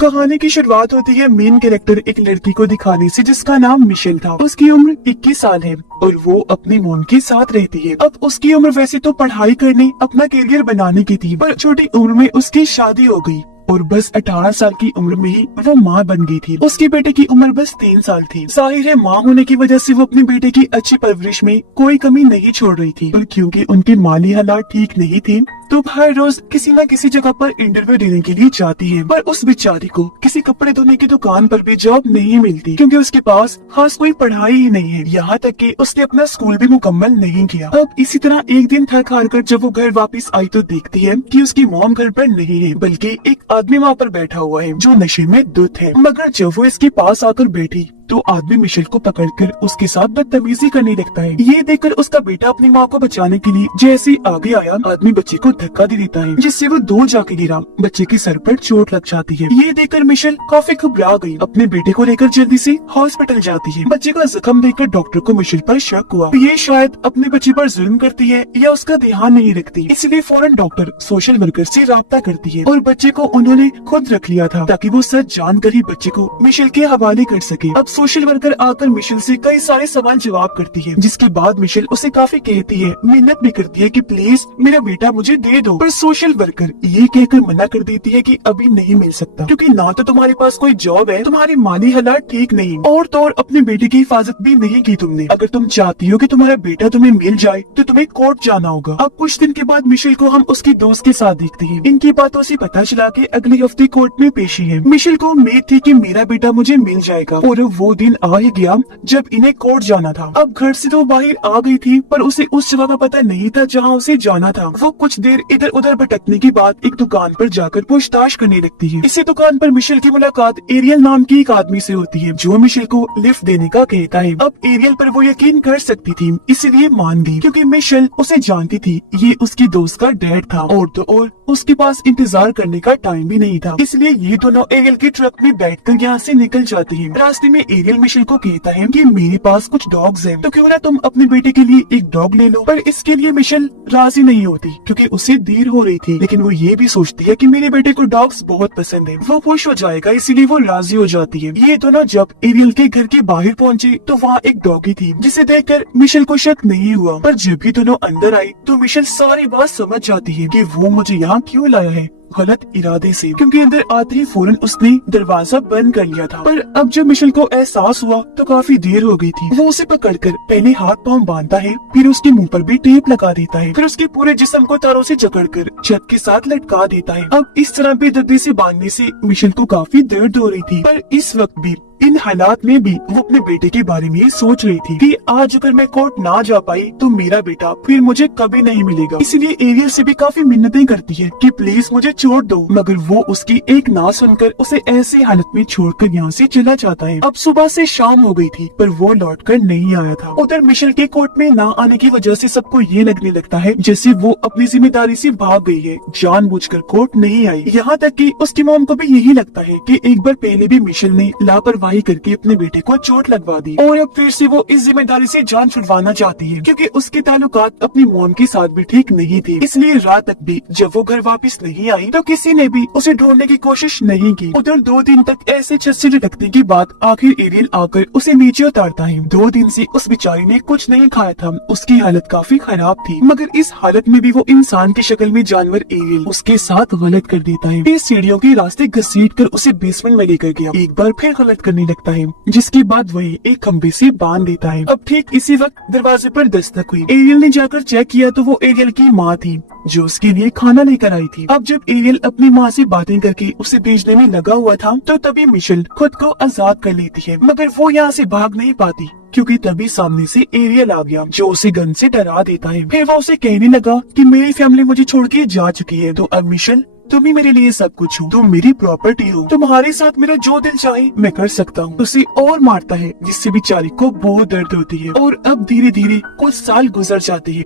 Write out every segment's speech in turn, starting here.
कहानी की शुरुआत होती है मेन कैरेक्टर एक लड़की को दिखाने से जिसका नाम मिशेल था। उसकी उम्र 21 साल है और वो अपनी मॉम के साथ रहती है। अब उसकी उम्र वैसे तो पढ़ाई करने अपना करियर बनाने की थी, पर छोटी उम्र में उसकी शादी हो गई और बस 18 साल की उम्र में ही वो माँ बन गई थी। उसके बेटे की उम्र बस 3 साल थी। जाहिर है माँ होने की वजह से वो अपने बेटे की अच्छी परवरिश में कोई कमी नहीं छोड़ रही थी, पर क्योंकि उनके माली हालात ठीक नहीं थे तो हर रोज किसी न किसी जगह पर इंटरव्यू देने के लिए जाती है। पर उस बेचारी को किसी कपड़े धोने की दुकान पर भी जॉब नहीं मिलती क्योंकि उसके पास खास कोई पढ़ाई ही नहीं है। यहाँ तक कि उसने अपना स्कूल भी मुकम्मल नहीं किया। अब इसी तरह एक दिन थक हार कर जब वो घर वापस आई तो देखती है कि उसकी मॉम घर पर नहीं है, बल्कि एक आदमी वहाँ पर बैठा हुआ है जो नशे में धुत है। मगर जब वो इसके पास आकर बैठी तो आदमी मिशेल को पकड़कर उसके साथ बदतमीजी करने लगता है। ये देखकर उसका बेटा अपनी माँ को बचाने के लिए जैसे आगे आया, आदमी बच्चे को धक्का दे देता है जिससे वो दूर जाके गिरा। बच्चे के सर पर चोट लग जाती है। ये देखकर मिशेल काफी घबरा गई। अपने बेटे को लेकर जल्दी से हॉस्पिटल जाती है। बच्चे का जख्म देखकर डॉक्टर को मिशेल पर शक हुआ। ये शायद अपने बच्चे पर जुल्म करती है या उसका ध्यान नहीं रखती, इसलिए फौरन डॉक्टर सोशल वर्कर से राब्ता करती है और बच्चे को उन्होंने खुद रख लिया था ताकि वो सच जानकर ही बच्चे को मिशेल के हवाले कर सके। अब सोशल वर्कर आकर मिशेल से कई सारे सवाल जवाब करती है, जिसके बाद मिशेल उसे काफी कहती है, मिन्नत भी करती है कि प्लीज मेरा बेटा मुझे दे दो। पर सोशल वर्कर ये कहकर मना कर देती है कि अभी नहीं मिल सकता क्योंकि ना तो तुम्हारे पास कोई जॉब है, तुम्हारी माली हालात ठीक नहीं और तो और अपने बेटे की हिफाजत भी नहीं की तुमने। अगर तुम चाहती हो कि तुम्हारा बेटा तुम्हें मिल जाए तो तुम्हें कोर्ट जाना होगा। अब कुछ दिन के बाद मिशेल को हम उसकी दोस्त के साथ देखते हैं। इनकी बातों से पता चला कि अगले हफ्ते कोर्ट में पेशी है। मिशेल को उम्मीद थी कि मेरा बेटा मुझे मिल जाएगा और वो दिन आ ही गया जब इन्हें कोर्ट जाना था। अब घर से तो बाहर आ गई थी पर उसे उस जगह का पता नहीं था जहाँ उसे जाना था। वो कुछ देर इधर उधर भटकने के बाद एक दुकान पर जाकर पूछताछ करने लगती है। इसी दुकान पर मिशेल की मुलाकात एरियल नाम की एक आदमी से होती है जो मिशेल को लिफ्ट देने का कहता है। अब एरियल पर वो यकीन कर सकती थी इसलिए मान गई क्योंकि मिशेल उसे जानती थी। ये उसकी दोस्त का डैड था और तो और उसके पास इंतजार करने का टाइम भी नहीं था, इसलिए ये दोनों एरियल के ट्रक में बैठकर यहाँ से निकल जाते हैं। रास्ते में एरियल मिशेल को कहता है कि मेरे पास कुछ डॉग्स हैं, तो क्यों ना तुम अपने बेटे के लिए एक डॉग ले लो। पर इसके लिए मिशेल राजी नहीं होती क्योंकि उसे देर हो रही थी, लेकिन वो ये भी सोचती है कि मेरे बेटे को डॉग्स बहुत पसंद है। वो खुश हो जाएगा इसीलिए वो राजी हो जाती है। ये दोनों जब एरियल के घर के बाहर पहुँचे तो वहाँ एक डॉगी थी जिसे देखकर मिशेल को शक नहीं हुआ। पर जब भी दोनों अंदर आई तो मिशेल सारी बात समझ जाती है कि वो मुझे यहाँ क्यों लाया है, गलत इरादे से, क्योंकि अंदर आते ही फौरन उसने दरवाजा बंद कर लिया था। पर अब जब मिशेल को एहसास हुआ तो काफी देर हो गई थी। वो उसे पकड़कर पहले हाथ पांव बांधता है, फिर उसके मुंह पर भी टेप लगा देता है, फिर उसके पूरे जिस्म को तारों से जकड़कर छत के साथ लटका देता है। अब इस तरह बेदर्दी से बांधने से मिशेल को काफी दर्द हो रही थी, पर इस वक्त भी इन हालात में भी वो अपने बेटे के बारे में सोच रही थी कि आज अगर मैं कोर्ट ना जा पाई तो मेरा बेटा फिर मुझे कभी नहीं मिलेगा। इसलिए एरियल से भी काफी मिन्नतें करती है कि प्लीज मुझे छोड़ दो, मगर वो उसकी एक ना सुनकर उसे ऐसी हालत में छोड़कर यहाँ से चला जाता है। अब सुबह से शाम हो गई थी पर वो लौटकर नहीं आया था। उधर मिशेल के कोर्ट में ना आने की वजह से सबको ये लगने लगता है जैसे वो अपनी जिम्मेदारी से भाग गई है, जानबूझकर कोर्ट नहीं आई। यहाँ तक कि उसकी मॉम को भी यही लगता है कि एक बार पहले भी मिशेल ने लापरवाही करके अपने बेटे को चोट लगवा दी और अब फिर से वो इस जिम्मेदारी से जान छुड़वाना चाहती है क्योंकि उसके ताल्लुकात अपनी मॉम के साथ भी ठीक नहीं थे। इसलिए रात तक भी जब वो घर वापस नहीं आई तो किसी ने भी उसे ढूंढने की कोशिश नहीं की। उधर 2 दिन तक ऐसे छत से लटकने के बाद आखिर एरियल आकर उसे नीचे उतारता है। 2 दिन से उस बेचारी ने कुछ नहीं खाया था, उसकी हालत काफी खराब थी, मगर इस हालत में भी वो इंसान की शक्ल में जानवर एरियल उसके साथ गलत कर देता है। फिर सीढ़ियों के रास्ते घसीट कर उसे बेसमेंट में लेकर गया, एक बार फिर गलत करने लगता है, जिसके बाद वही एक खंबे से बांध देता है। अब ठीक इसी वक्त दरवाजे पर दस्तक हुई। एरियल ने जाकर चेक किया तो वो एरियल की माँ थी जो उसके लिए खाना लेकर आई थी। अब जब एरियल अपनी माँ से बातें करके उसे भेजने में लगा हुआ था तो तभी मिशेल खुद को आजाद कर लेती है, मगर वो यहाँ से भाग नहीं पाती क्योंकि तभी सामने से एरियल आ गया जो उसे गन से डरा देता है। फिर वो उसे कहने लगा कि मेरी फैमिली मुझे छोड़ के जा चुकी है, तो अब मिशेल तुम ही मेरे लिए सब कुछ हो, तुम मेरी प्रॉपर्टी हो, तुम्हारे साथ मेरा जो दिल चाहे मैं कर सकता हूँ। उसे और मारता है जिससे बेचारी को बहुत दर्द होती है और अब धीरे धीरे कुछ साल गुजर जाते हैं।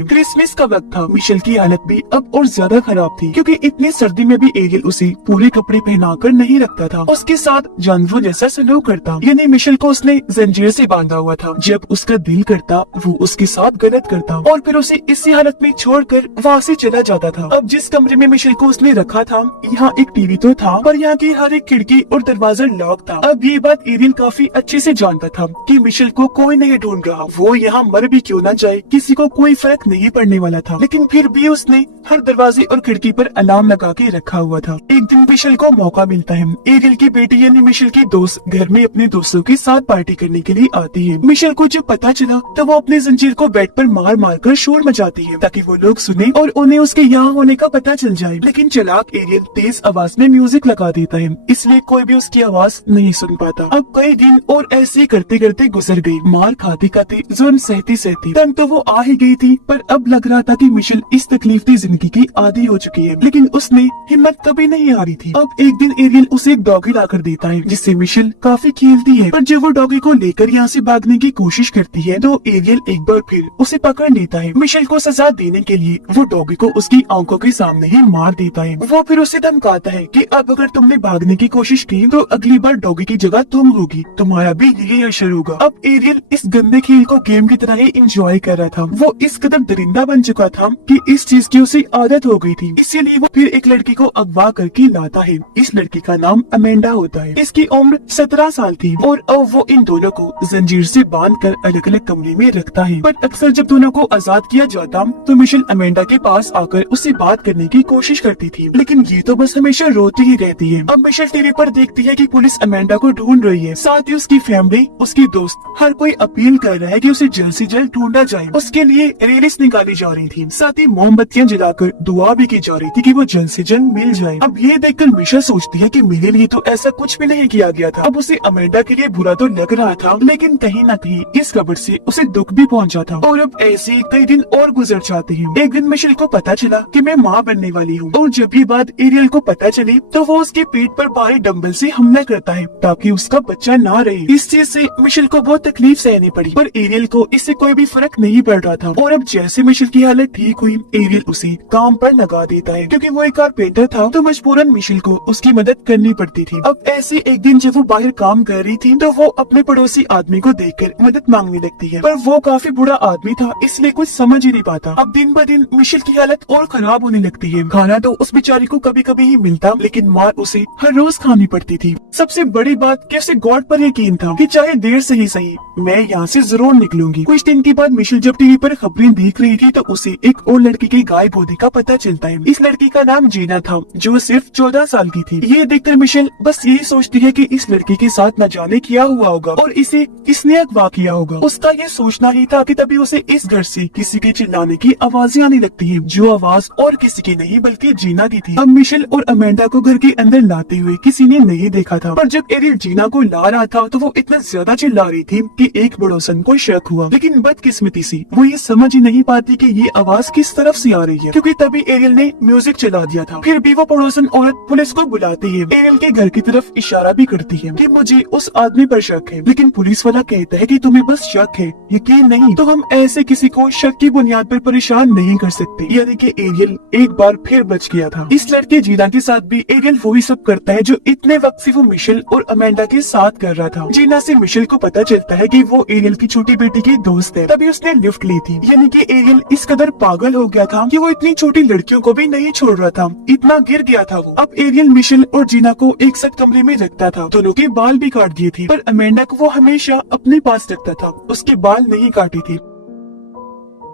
क्रिसमस का वक्त था। मिशेल की हालत भी अब और ज्यादा खराब थी क्योंकि इतनी सर्दी में भी एरियल उसे पूरे कपड़े पहनाकर नहीं रखता था। उसके साथ जानवरों जैसा सलूक करता, यानी मिशेल को उसने जंजीर से बांधा हुआ था। जब उसका दिल करता वो उसके साथ गलत करता और फिर उसे इसी हालत में छोड़कर वहाँ से चला जाता था। अब जिस कमरे में मिशेल को उसने रखा था, यहाँ एक टीवी तो था पर यहाँ की हर एक खिड़की और दरवाजा लॉक था। अब ये बात एरियल काफी अच्छे से जानता था कि मिशेल को कोई नहीं ढूंढ रहा, वो यहाँ मर भी क्यों न जाए किसी को कोई फर्क नहीं पड़ने वाला था। लेकिन फिर भी उसने हर दरवाजे और खिड़की पर अलार्म लगा के रखा हुआ था। एक दिन मिशेल को मौका मिलता है। एरियल की बेटी यानी मिशेल की दोस्त घर में अपने दोस्तों के साथ पार्टी करने के लिए आती है। मिशेल को जब पता चला तो वो अपने जंजीर को बेड पर मार मार कर शोर मचाती है ताकि वो लोग सुने और उन्हें उसके यहाँ होने का पता चल जाए। लेकिन चालाक एरियल तेज आवाज में म्यूजिक लगा देता है, इसलिए कोई भी उसकी आवाज नहीं सुन पाता। अब कई दिन और ऐसे करते करते गुजर गई। मार खाते खाते जुर्म सहती सहती तंग तो वो आ ही गई थी, पर अब लग रहा था कि मिशेल इस तकलीफी जिंदगी की आदी हो चुकी है। लेकिन उसने हिम्मत कभी नहीं हारी थी। अब एक दिन एरियल उसे एक डॉगी लाकर देता है जिससे मिशेल काफी खेलती है, पर जब वो डॉगी को लेकर यहाँ से भागने की कोशिश करती है तो एरियल एक बार फिर उसे पकड़ लेता है। मिशेल को सजा देने के लिए वो डॉगी को उसकी आंखों के सामने ही मार देता है। वो फिर उसे धमकाता है कि अब अगर तुमने भागने की कोशिश की तो अगली बार डॉगी की जगह तुम होगी, तुम्हारा भी यही हशर होगा। अब एरियल इस गंदे खेल को गेम की तरह ही एंजॉय कर रहा था। वो इस कदर दरिंदा बन चुका था कि इस चीज की उसे आदत हो गई थी। इसीलिए वो फिर एक लड़की को अगवा करके लाता है। इस लड़की का नाम अमेंडा होता है। इसकी उम्र 17 साल थी और अब वो इन दोनों को जंजीर से बांधकर अलग अलग कमरे में रखता है। पर अक्सर जब दोनों को आजाद किया जाता तो मिशेल अमेंडा के पास आकर उससे बात करने की कोशिश करती थी, लेकिन ये तो बस हमेशा रोती ही रहती है। अब मिशेल टीवी पर देखती है कि पुलिस अमेंडा को ढूंढ रही है। साथ ही उसकी फैमिली, उसकी दोस्त, हर कोई अपील कर रहा है कि उसे जल्द से जल्द ढूंढा जाए। उसके लिए रैलीस निकाली जा रही थी, साथ ही मोमबत्तियां जलाकर दुआ भी की जा रही थी कि वो जल्द से जल्द मिल जाए। अब ये देखकर मिशेल सोचती है कि मेरे लिए तो ऐसा कुछ भी नहीं किया गया था। अब उसे अमेंडा के लिए बुरा तो लग रहा था, लेकिन कहीं न कहीं इस खबर से उसे दुख भी पहुंचा था। और अब ऐसे कई दिन और गुजर जाते हैं। एक दिन मिशेल को पता चला कि मैं माँ बनने वाली हूँ, और जब ये बात एरियल को पता चली तो वो उसके पेट पर भारी डंबल से हमला करता है ताकि उसका बच्चा ना रहे। इस चीज से मिशेल को बहुत तकलीफ सहनी पड़ी, पर एरियल को इससे कोई भी फर्क नहीं पड़ रहा था। और अब जैसे मिशेल की हालत ठीक हुई, एरियल उसे काम पर लगा देता है। क्योंकि वो एक कारपेंटर था तो मजबूरन मिशेल को उसकी मदद करनी पड़ती थी। अब ऐसे एक दिन जब वो बाहर काम कर रही थी तो वो अपने पड़ोसी आदमी को देखकर मदद मांगने लगती है, पर वो काफी बुरा आदमी था इसलिए कुछ समझ ही नहीं पाता। अब दिन ब दिन मिशेल की हालत और खराब होने लगती है। खाना तो उस बेचारी को कभी कभी ही मिलता, लेकिन मार उसे हर रोज खानी पड़ती थी। सबसे बड़ी बात कि उसे गॉड पर यकीन था कि चाहे देर से ही सही मैं यहाँ से जरूर निकलूंगी। कुछ दिन के बाद मिशेल जब टीवी पर खबरें देख रही थी तो उसे एक और लड़की के गायब होने का पता चलता है। इस लड़की का नाम जीना था जो सिर्फ 14 साल की थी। ये देखकर मिशेल बस यही सोचती है कि इस लड़की के साथ न जाने क्या हुआ होगा और इसे किसने अगवा किया होगा। उसका ये सोचना ही था कि तभी उसे इस घर से किसी के चिल्लाने की आवाजें आने लगती है, जो आवाज और किसी की नहीं बल्कि जीना की थी। अब मिशेल और अमेंडा को घर के अंदर लाते हुए किसी ने नहीं देखा था, पर जब एरियल जीना को ला रहा था तो वो इतना ज्यादा चिल्ला रही थी कि एक पड़ोसन को शक हुआ। लेकिन बदकिस्मती से वो ये समझ ही नहीं पाती कि ये आवाज किस तरफ से आ रही है, क्योंकि तभी एरियल ने म्यूजिक चला दिया था। फिर भी वो पड़ोसन औरत पुलिस को बुलाती है। एरियल के घर की तरफ इशारा भी करती है कि मुझे उस आदमी पर शक है, लेकिन पुलिस वाला कहता है कि तुम्हें बस शक है, यकीन नहीं। तो हम ऐसे किसी को शक की बुनियाद पर परेशान नहीं कर सकते। यानी कि एरियल एक बार फिर बच गया था। इस लड़के जीना के साथ भी एरियल वही सब करता है जो इतने वक्त से वो मिशेल और अमेंडा के साथ कर रहा था। जीना से मिशेल को पता चलता है कि वो एरियल की छोटी बेटी की दोस्त है, तभी उसने लिफ्ट ली थी। यानी कि एरियल इस कदर पागल हो गया था कि वो इतनी छोटी लड़कियों को भी नहीं छोड़ रहा था, इतना गिर गया था वो। अब एरियल मिशेल और जीना को एक साथ कमरे में रखता था। दोनों के बाल भी काट दिए थे, पर अमेंडा को वो हमेशा अपने पास रखता था, उसके बाल नहीं काटे थे।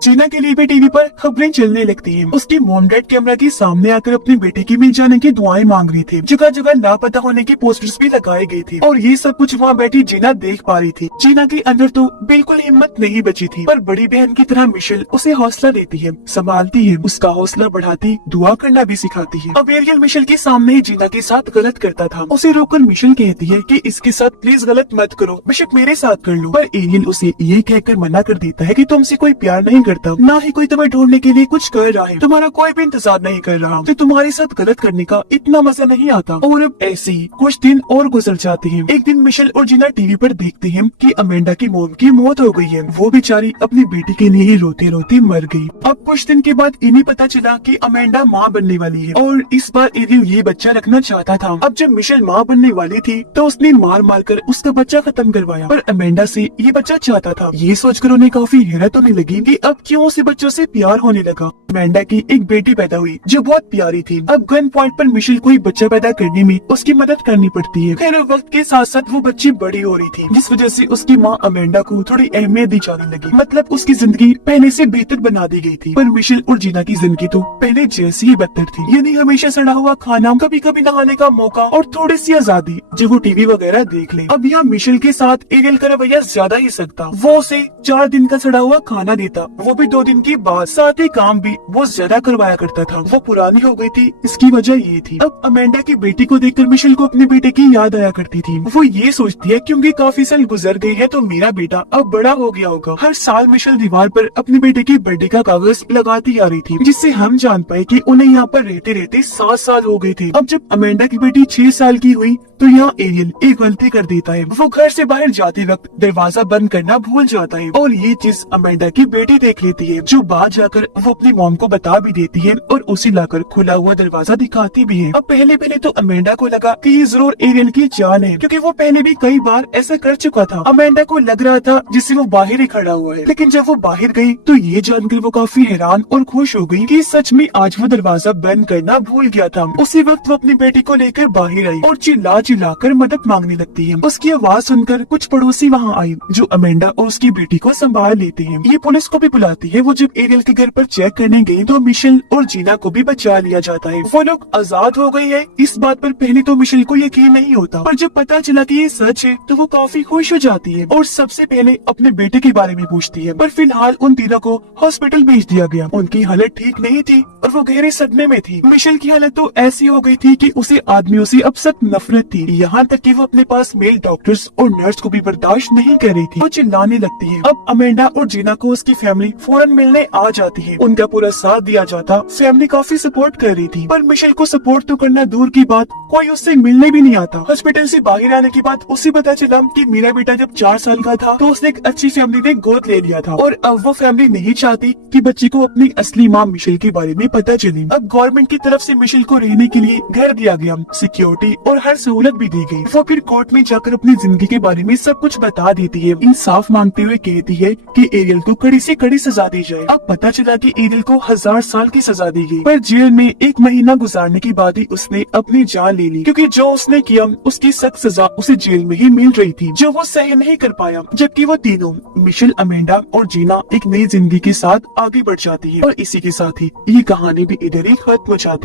जीना के लिए भी टीवी पर खबरें चलने लगती हैं। उसकी मॉम डैड कैमरा के सामने आकर अपने बेटे की मिल जाने की दुआएं मांग रही थी। जगह जगह लापता होने के पोस्टर्स भी लगाए गए थे और ये सब कुछ वहाँ बैठी जीना देख पा रही थी। जीना के अंदर तो बिल्कुल हिम्मत नहीं बची थी, पर बड़ी बहन की तरह मिशेल उसे हौसला देती है, संभालती है, उसका हौसला बढ़ाती, दुआ करना भी सिखाती है। अब एरियल मिशेल के सामने ही जीना के साथ गलत करता था। उसे रोककर मिशेल कहती है कि इसके साथ प्लीज गलत मत करो, बेशक मेरे साथ कर लो। पर एरियल उसे ये कहकर मना कर देता है कि तुमसे कोई प्यार नहीं करता, ना ही कोई तुम्हें ढूंढने के लिए कुछ कर रहा है, तुम्हारा कोई भी इंतजार नहीं कर रहा, तो तुम्हारे साथ गलत करने का इतना मजा नहीं आता। और अब ऐसे ही कुछ दिन और गुजर जाते हैं। एक दिन मिशेल और जीना टीवी पर देखते हैं कि अमेंडा की मोम की मौत हो गई है। वो बेचारी अपनी बेटी के लिए ही रोते रोते मर गई। अब कुछ दिन के बाद इन्हें पता चला कि अमेंडा माँ बनने वाली है और इस बार एरियल ये बच्चा रखना चाहता था। अब जब मिशेल माँ बनने वाली थी तो उसने मार मार कर उसका बच्चा खत्म करवाया, पर अमेंडा से ये बच्चा चाहता था। ये सोचकर उन्हें काफी हैरत होने लगी कि अब क्यों उसे बच्चों से प्यार होने लगा। अमेंडा की एक बेटी पैदा हुई जो बहुत प्यारी थी। अब गन पॉइंट पर मिशेल को बच्चा पैदा करने में उसकी मदद करनी पड़ती है। खैर वक्त के साथ साथ वो बच्ची बड़ी हो रही थी, जिस वजह से उसकी माँ अमेंडा को थोड़ी अहमियत दी जाने लगी। मतलब उसकी जिंदगी पहले से बेहतर बना दी गई थी। पर मिशेल और जीना की जिंदगी तो पहले जैसी ही बदतर थी। यानी हमेशा सड़ा हुआ खाना, कभी कभी नहाने का मौका और थोड़ी सी आजादी जो वो टीवी वगैरह देख ले। अब यहाँ मिशेल के साथ एरियल का रवैया ज्यादा ही सख्त। वो उसे 4 दिन का सड़ा हुआ खाना देता, वो भी 2 दिन के बाद। साथ ही काम भी वो ज्यादा करवाया करता था। वो पुरानी हो गई थी, इसकी वजह ये थी। अब अमेंडा की बेटी को देखकर मिशेल को अपने बेटे की याद आया करती थी। वो ये सोचती है क्योंकि काफी साल गुजर गए हैं तो मेरा बेटा अब बड़ा हो गया होगा। हर साल मिशेल दीवार पर अपने बेटे की बर्थडे का कागज लगाती आ रही थी, जिससे हम जान पाए कि उन्हें यहाँ पर रहते रहते 7 साल हो गए थे। अब जब अमेंडा की बेटी 6 साल की हुई तो यहाँ एरियल एक गलती कर देता है। वो घर से बाहर जाते वक्त दरवाजा बंद करना भूल जाता है और ये चीज अमेंडा की बेटी देख लेती है, जो बाद जाकर वो अपनी मॉम को बता भी देती है और उसे लाकर खुला हुआ दरवाजा दिखाती भी है। अब पहले तो अमेंडा को लगा कि ये जरूर एरियल की चाल है, क्योंकि वो पहले भी कई बार ऐसा कर चुका था। अमेंडा को लग रहा था जिससे वो बाहर ही खड़ा हुआ है, लेकिन जब वो बाहर गई तो ये जानकर वो काफी हैरान और खुश हो गई कि सच में आज वो दरवाजा बंद करना भूल गया था। उसी वक्त वो अपनी बेटी को लेकर बाहर आई और चिल्लाकर मदद मांगने लगती है। उसकी आवाज सुनकर कुछ पड़ोसी वहाँ आई, जो अमेंडा और उसकी बेटी को संभाल लेते हैं। ये पुलिस को भी बुलाती है। वो जब एरियल के घर पर चेक करने गई तो मिशेल और जीना को भी बचा लिया जाता है। वो लोग आजाद हो गए हैं। इस बात पर पहले तो मिशेल को यकीन नहीं होता, पर जब पता चला कि ये सच है तो वो काफी खुश हो जाती है और सबसे पहले अपने बेटे के बारे में पूछती है। पर फिलहाल उन तीनों को हॉस्पिटल भेज दिया गया। उनकी हालत ठीक नहीं थी और वो गहरे सदमे में थी। मिशेल की हालत तो ऐसी हो गई थी कि उसे आदमियों से अब सख्त नफरत थी, यहाँ तक कि वो अपने पास मेल डॉक्टर्स और नर्स को भी बर्दाश्त नहीं कर रही थी। वो चिल्लाने लगती है। अब अमेंडा और जीना को उसकी फैमिली फौरन मिलने आ जाती है। उनका पूरा साथ दिया जाता। फैमिली काफी सपोर्ट कर रही थी, पर मिशेल को सपोर्ट तो करना दूर की बात, कोई उससे मिलने भी नहीं आता। हॉस्पिटल से बाहर आने के बाद उसे पता चला कि मेरा बेटा जब 4 साल का था तो उसने एक अच्छी फैमिली ने गोद ले लिया था और अब वो फैमिली नहीं चाहती कि बच्चे को अपनी असली माँ मिशेल के बारे में पता चले। अब गवर्नमेंट की तरफ से मिशेल को रहने के लिए घर दिया गया, सिक्योरिटी और हर सहूलत भी दी गई। वो फिर कोर्ट में जाकर अपनी जिंदगी के बारे में सब कुछ बता देती है। इंसाफ मांगते हुए कहती है कि एरियल को कड़ी से कड़ी सजा दी जाए। अब पता चला कि एरियल को 1000 साल की सजा दी गई, पर जेल में 1 महीना गुजारने के बाद ही उसने अपनी जान ले ली, क्योंकि जो उसने किया उसकी सख्त सजा उसे जेल में ही मिल रही थी, जो वो सहन नहीं कर पाया। जबकि वो तीनों मिशेल, अमेंडा और जीना एक नई जिंदगी के साथ आगे बढ़ जाती है। और इसी के साथ ही ये कहानी भी इधर ही खत्म हो जाती है।